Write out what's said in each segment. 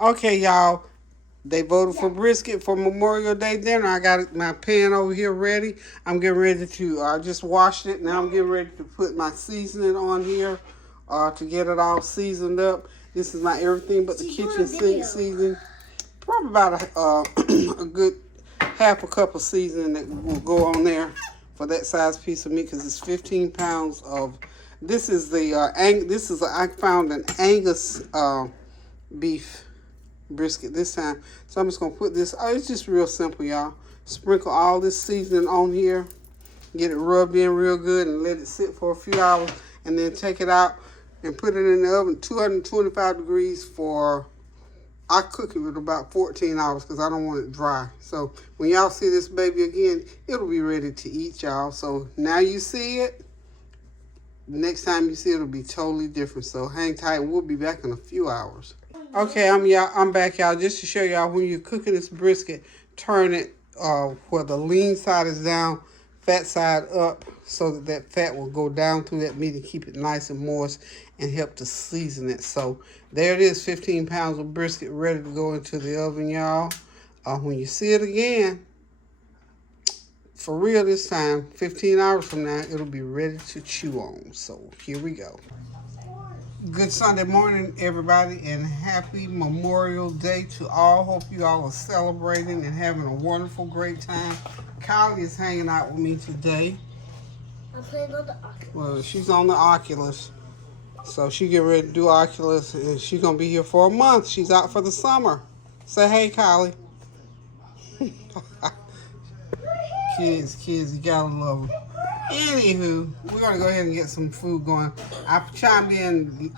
Okay, y'all. They voted for brisket for Memorial Day dinner. I got my pan over here ready. I'm getting ready to, I just washed it. Now I'm getting ready to put my seasoning on here to get it all seasoned up. This is my everything but the kitchen sink seasoning. Probably about a good half a cup of seasoning that will go on there for that size piece of meat because it's 15 pounds of. This is I found an Angus beef brisket this time. So I'm just going to put this, it's just real simple, y'all. Sprinkle all this seasoning on here, get it rubbed in real good, and let it sit for a few hours, and then take it out and put it in the oven, 225 degrees for, I cook it with about 14 hours because I don't want it dry. So when y'all see this baby again, it'll be ready to eat, y'all. So now you see it. Next time you see it, it'll be totally different. So hang tight, and we'll be back in a few hours. Okay, I'm back, y'all, just to show y'all when you're cooking this brisket, turn it where the lean side is down, fat side up, so that that fat will go down through that meat and keep it nice and moist and help to season it. So there it is, 15 pounds of brisket ready to go into the oven, y'all. When you see it again, for real this time, 15 hours from now, it'll be ready to chew on. So here we go. Good Sunday morning, everybody, and happy Memorial Day to all. Hope you all are celebrating and having a wonderful, great time. Kylie is hanging out with me today. I'm playing on the Oculus. Well, she's on the Oculus. So she get ready to do Oculus, and she's going to be here for a month. She's out for the summer. Say hey, Kylie. Kids, you gotta love them. Anywho, we're gonna go ahead and get some food going. I chimed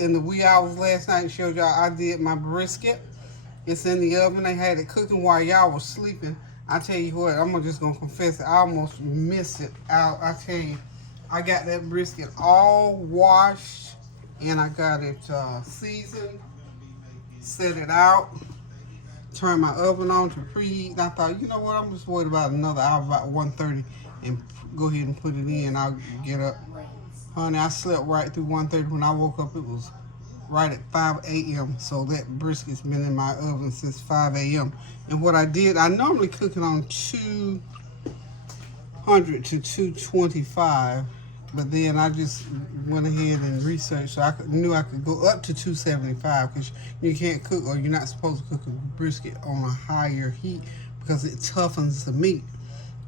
in the wee hours last night and showed y'all I did my brisket. It's in the oven. They had it cooking while y'all was sleeping. I tell you what, I'm just gonna confess it. I almost missed it out. I tell you, I got that brisket all washed and I got it seasoned, set it out, turned my oven on to preheat. And I thought, you know what, I'm just worried about another hour, about 1:30, and go ahead and put it in. I'll get up. Honey, I slept right through 1:30. When I woke up, it was right at 5 a.m. So that brisket's been in my oven since 5 a.m. And what I did, I normally cook it on 200 to 225, but then I just went ahead and researched, so knew I could go up to 275 because you can't cook, or you're not supposed to cook a brisket on a higher heat because it toughens the meat.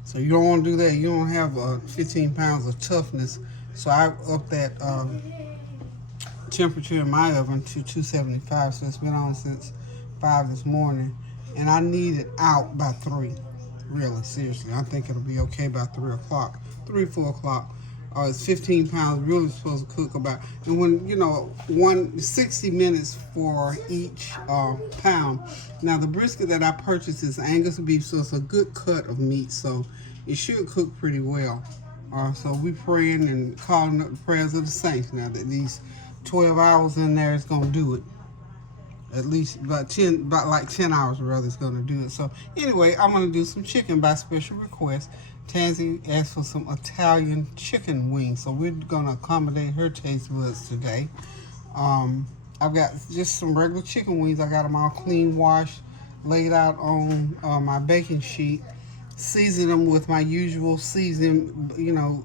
So you don't want to do that. You don't have 15 pounds of toughness. So I upped that temperature in my oven to 275. So it's been on since 5 this morning. And I need it out by 3. Really, seriously. I think it'll be okay by 3 o'clock. 4 o'clock. It's 15 pounds, really supposed to cook about. And when, 60 minutes for each pound. Now, the brisket that I purchased is Angus beef, so it's a good cut of meat. So it should cook pretty well. So we praying and calling up the prayers of the saints now that these 12 hours in there is going to do it. At least about 10 hours rather is going to do it. So anyway, I'm going to do some chicken by special request. Tansy asked for some Italian chicken wings, so we're going to accommodate her taste buds today. I've got just some regular chicken wings. I got them all clean, washed, laid out on my baking sheet. Season them with my usual season,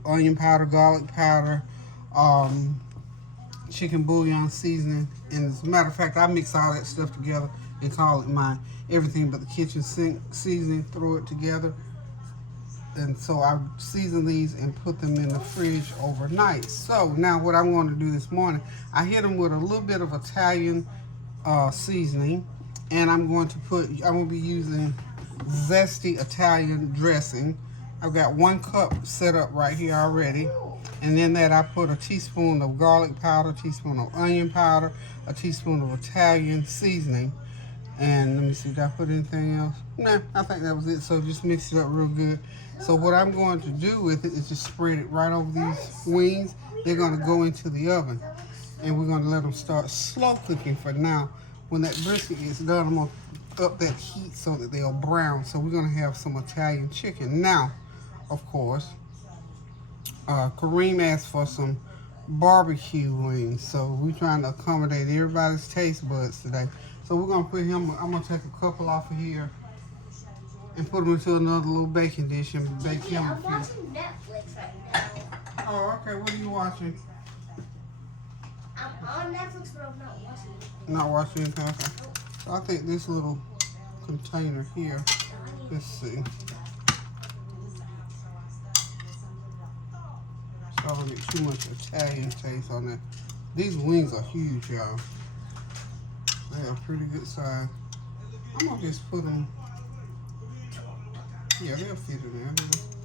onion powder, garlic powder, chicken bouillon seasoning. And as a matter of fact, I mix all that stuff together and call it my everything but the kitchen sink seasoning, throw it together. And so I season these and put them in the fridge overnight. So now what I'm going to do this morning, I hit them with a little bit of Italian seasoning, and I'm going to be using zesty Italian dressing. I've got 1 cup set up right here already. And in that I put a teaspoon of garlic powder, a teaspoon of onion powder, a teaspoon of Italian seasoning. And let me see, did I put anything else? Nah, I think that was it. So just mix it up real good. So what I'm going to do with it is just spread it right over these wings. They're going to go into the oven. And we're going to let them start slow cooking for now. When that brisket is done, I'm going to up that heat so that they'll brown. So we're going to have some Italian chicken. Now, of course, Kareem asked for some barbecue wings. So we're trying to accommodate everybody's taste buds today. So we're gonna put him. I'm gonna take a couple off of here and put them into another little baking dish and bake him a I'm few. watching Netflix right now. Oh, okay. What are you watching? I'm on Netflix, but I'm not watching it. Not watching anything. Okay. So I think this little container here. Let's see. So I don't get too much Italian taste on that. These wings are huge, y'all. They are pretty good size. I'm gonna just put them. Yeah, they'll fit in there.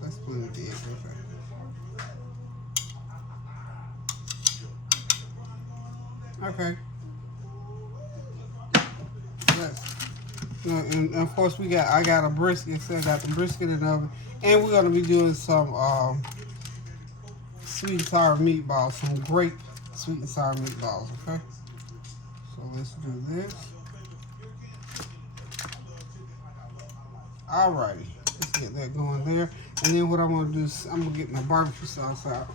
Let's put them big. Okay. Okay. And of course I got a brisket. So I got the brisket in the oven, and we're gonna be doing some sweet and sour meatballs, some grape sweet and sour meatballs. Okay. So let's do this. Alrighty, let's get that going there. And then what I'm gonna do is I'm gonna get my barbecue sauce out.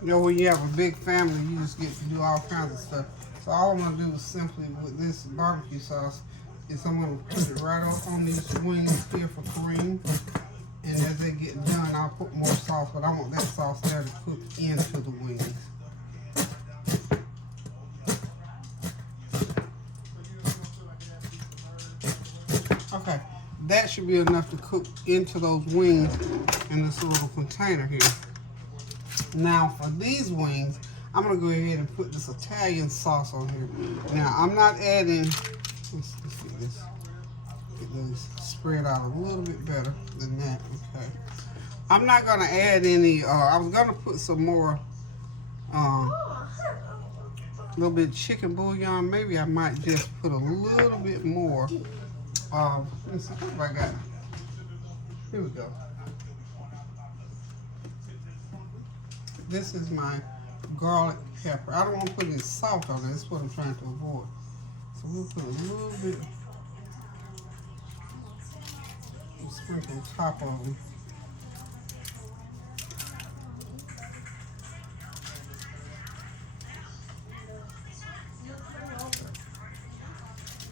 You know, when you have a big family, you just get to do all kinds of stuff. So all I'm gonna do is simply with this barbecue sauce is I'm gonna put it right on these wings here for cream. And as they get done, I'll put more sauce, but I want that sauce there to cook into the wings. Okay, that should be enough to cook into those wings in this little container here. Now for these wings, I'm gonna go ahead and put this Italian sauce on here. Now I'm not adding, let's get this, get those spread out a little bit better than that, okay. I'm not gonna add any, I was gonna put some more, a little bit of chicken bouillon. Maybe I might just put a little bit more. Let me see what I got. Here we go. This is my garlic pepper. I don't want to put any salt on it. That's what I'm trying to avoid. So we'll put a little bit, we'll sprinkle on top of them.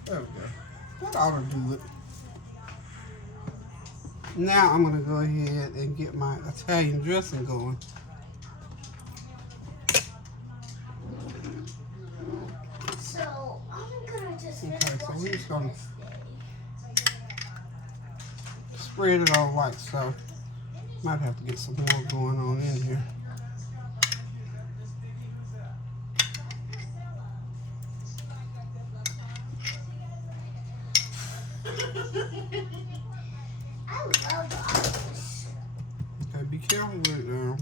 There we go. That ought to do it. Now I'm going to go ahead and get my Italian dressing going. So I'm gonna just Okay, so we're just going to spread it all like so. Might have to get some more going on in here. I love the octopus. Okay, be careful with it now.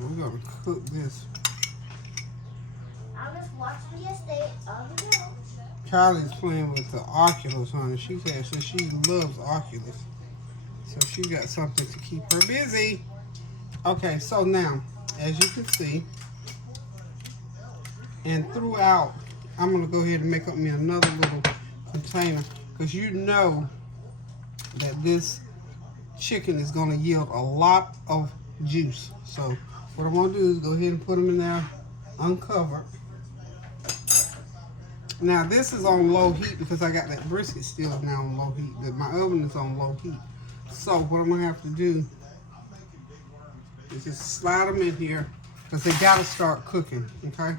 We're going to cook this. I was watching yesterday on the go. Kylie's playing with the Oculus, honey. She said she loves Oculus. So she got something to keep her busy. Okay, so now, as you can see, and throughout, I'm going to go ahead and make up me another little container, because you know that this chicken is going to yield a lot of juice. So what I'm going to do is go ahead and put them in there uncovered. Now this is on low heat because I got that brisket still now on low heat. My oven is on low heat. So what I'm going to have to do is just slide them in here because they got to start cooking, okay?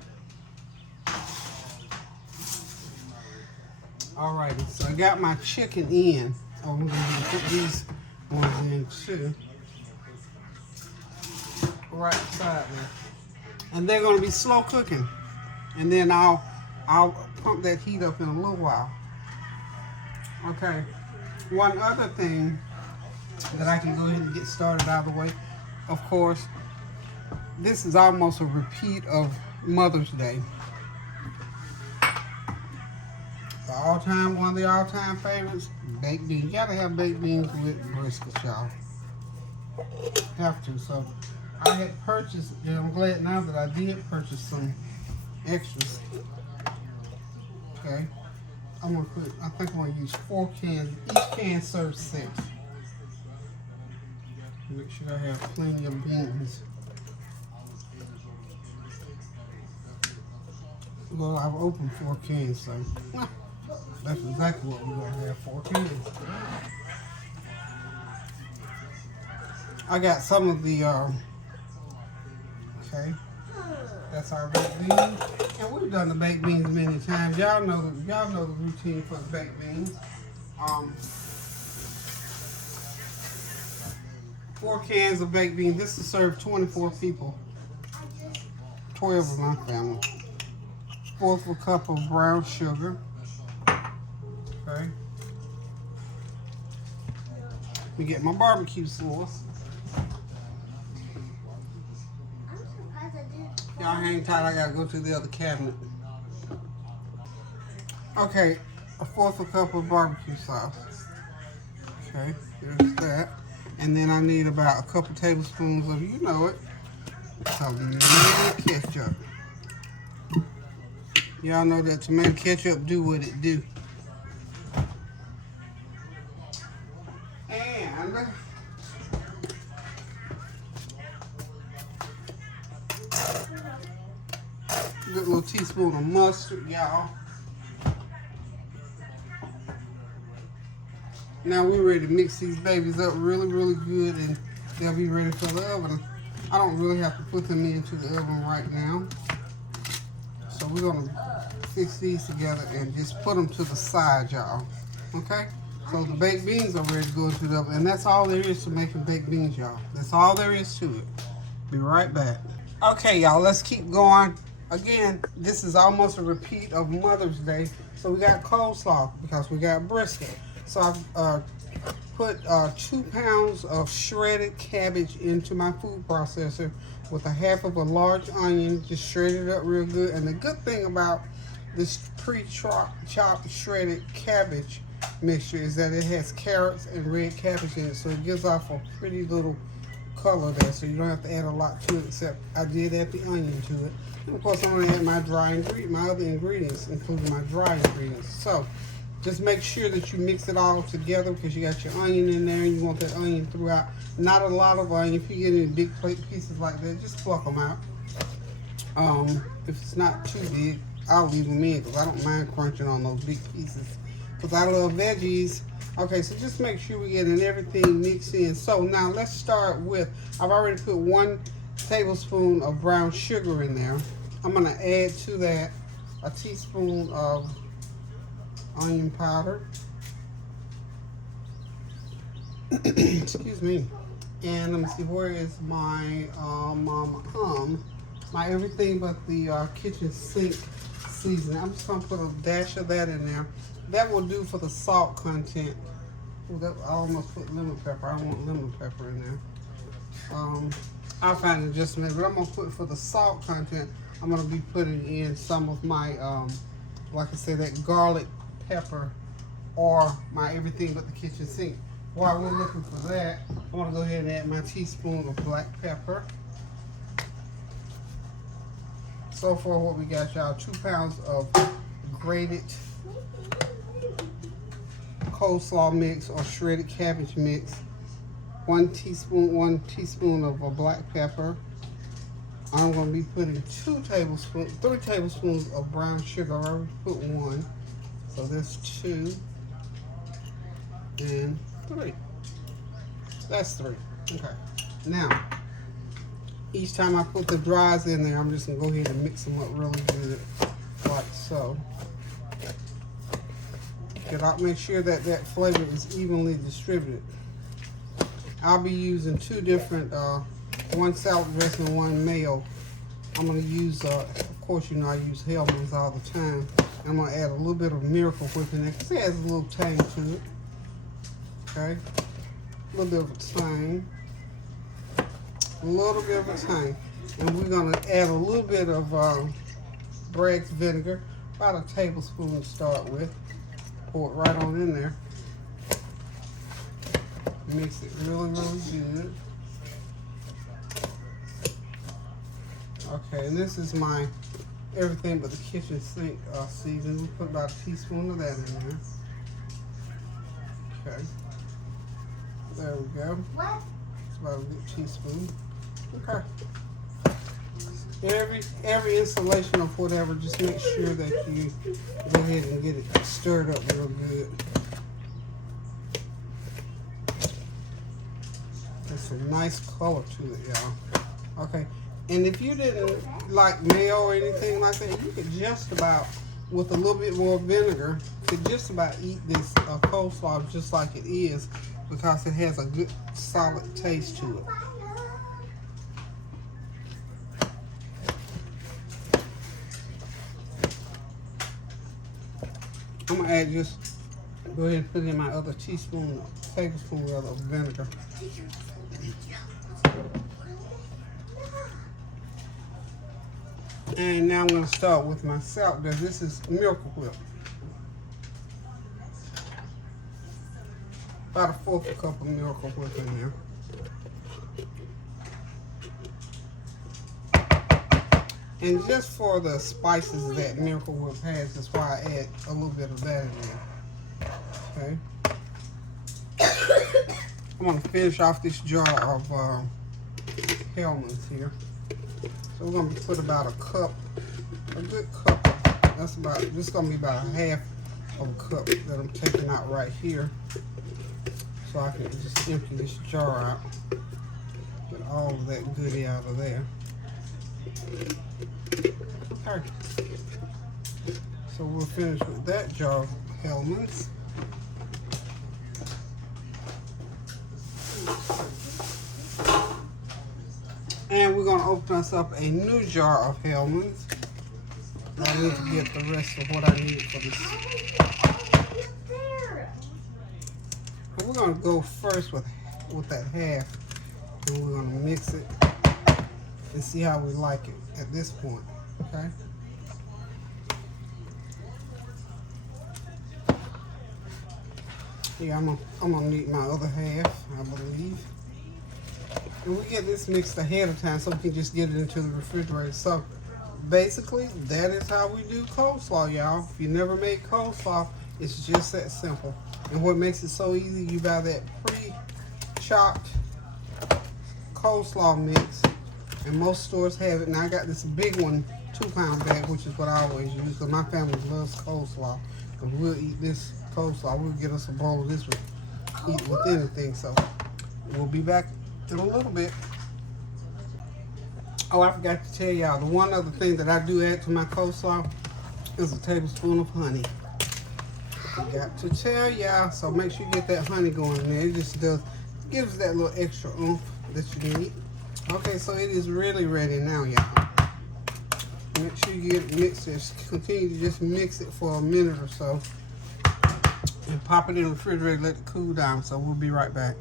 Alrighty, so I got my chicken in. Oh, I'm going to put these ones in too. Right side there. And they're going to be slow cooking. And then I'll pump that heat up in a little while. Okay. One other thing that I can go ahead and get started out of the way. Of course, this is almost a repeat of Mother's Day. One of the all-time favorites, baked beans. You gotta have baked beans with brisket, y'all. Have to. So I had purchased, and I'm glad now that I did purchase some extras. Okay. I think I'm gonna use 4 cans. Each can serves 6. Make sure I have plenty of beans. Well, I've opened 4 cans, so that's exactly what we're gonna have, 4 cans. I got some of the, okay, that's our baked beans. And we've done the baked beans many times. Y'all know the routine for the baked beans. 4 cans of baked beans. This will serve 24 people. 12 of my family. 1/4 of a cup of brown sugar. Okay. Let me get my barbecue sauce. Y'all hang tight, I gotta go to the other cabinet. Okay, 1/4 a cup of barbecue sauce. Okay, there's that. And then I need about a couple tablespoons of, you know it, tomato ketchup. Y'all know that tomato ketchup do what it do. And good little teaspoon of mustard, y'all. Now we're ready to mix these babies up really, really good, and they'll be ready for the oven. I don't really have to put them into the oven right now. So we're gonna fix these together and just put them to the side, y'all. Okay? So the baked beans are ready to go into the oven, and that's all there is to making baked beans, y'all. That's all there is to it. Be right back. Okay, y'all, let's keep going. Again, this is almost a repeat of Mother's Day. So we got coleslaw because we got brisket. So I've put 2 pounds of shredded cabbage into my food processor with 1/2 of a large onion, just shredded up real good. And the good thing about this pre-chopped shredded cabbage mixture is that it has carrots and red cabbage in it, so it gives off a pretty little color there, so you don't have to add a lot to it, except I did add the onion to it. And of course I'm going to add my other ingredients, including my dry ingredients. So just make sure that you mix it all together because you got your onion in there and you want that onion throughout. Not a lot of onion. If you get any big plate pieces like that, just pluck them out. If it's not too big, I'll leave them in because I don't mind crunching on those big pieces because I love veggies. Okay, so just make sure we're getting everything mixed in. So now let's start with, I've already put 1 tablespoon of brown sugar in there. I'm going to add to that a teaspoon of onion powder. Excuse me. And let me see, where is my my everything but the kitchen sink seasoning. I'm just gonna put a dash of that in there. That will do for the salt content. Ooh, I almost put lemon pepper. I don't want lemon pepper in there. I'll find an adjustment, but I'm gonna put for the salt content. I'm gonna be putting in some of my like I said, that garlic pepper or my everything but the kitchen sink. While we're looking for that, I want to go ahead and add my teaspoon of black pepper. So far what we got, y'all, 2 pounds of grated coleslaw mix or shredded cabbage mix, 1 teaspoon of black pepper. I'm going to be putting 3 tablespoons of brown sugar. I already put 1. So there's 2 and 3. That's 3. Okay. Now, each time I put the dries in there, I'm just going to go ahead and mix them up really good, like so. Make sure that that flavor is evenly distributed. I'll be using 2 different, 1 salad dressing and 1 mayo. I'm going to use, of course, you know I use Hellmann's all the time. I'm going to add a little bit of Miracle Whip in there because it has a little tang to it. Okay? A little bit of a tang. A little bit of a tang. And we're going to add a little bit of Bragg's vinegar, about a tablespoon to start with. Pour it right on in there. Mix it really, really good. Okay, and this is my everything but the kitchen sink seasoning. We put about a teaspoon of that in there. Okay. There we go. What? It's about a good teaspoon. Okay. Every installation of whatever, just make sure that you go ahead and get it stirred up real good. There's some nice color to it, y'all. Okay. And if you didn't like mayo or anything like that, you could just about, with a little bit more vinegar, could just about eat this coleslaw just like it is, because it has a good solid taste to it. I'm gonna add just, go ahead and put in my other tablespoon rather of vinegar. And now I'm gonna start with my sour. This is Miracle Whip. About a fourth of a cup of Miracle Whip in there. And just for the spices that Miracle Whip has, that's why I add a little bit of that in there. Okay. I'm gonna finish off this jar of Hellmann's here. So we're gonna put about a good cup. This is gonna be about a half of a cup that I'm taking out right here, so I can just empty this jar out, get all of that goodie out of there. Okay. So we'll finish with that jar of Hellmann's. And we're going to open us up a new jar of Hellmann's. I need to get the rest of what I need for this. And we're going to go first with that half. And we're going to mix it and see how we like it at this point. Okay? Yeah, I'm gonna need my other half, I believe. And we get this mixed ahead of time so we can just get it into the refrigerator. So basically, that is how we do coleslaw, y'all. If you never made coleslaw, it's just that simple. And what makes it so easy, you buy that pre-chopped coleslaw mix, and most stores have it. And I got this big one, 2-pound bag, which is what I always use, because my family loves coleslaw. And we'll eat this coleslaw. We'll get us a bowl of this, eat with anything. So we'll be back in a little bit. Oh, I forgot to tell y'all, the one other thing that I do add to my coleslaw is a tablespoon of honey. I got to tell y'all, so make sure you get that honey going in there. It just gives that little extra oomph that you need. Okay, so it is really ready now, y'all. Make sure you get it mixed. Just continue to just mix it for a minute or so, and pop it in the refrigerator, let it cool down. So we'll be right back.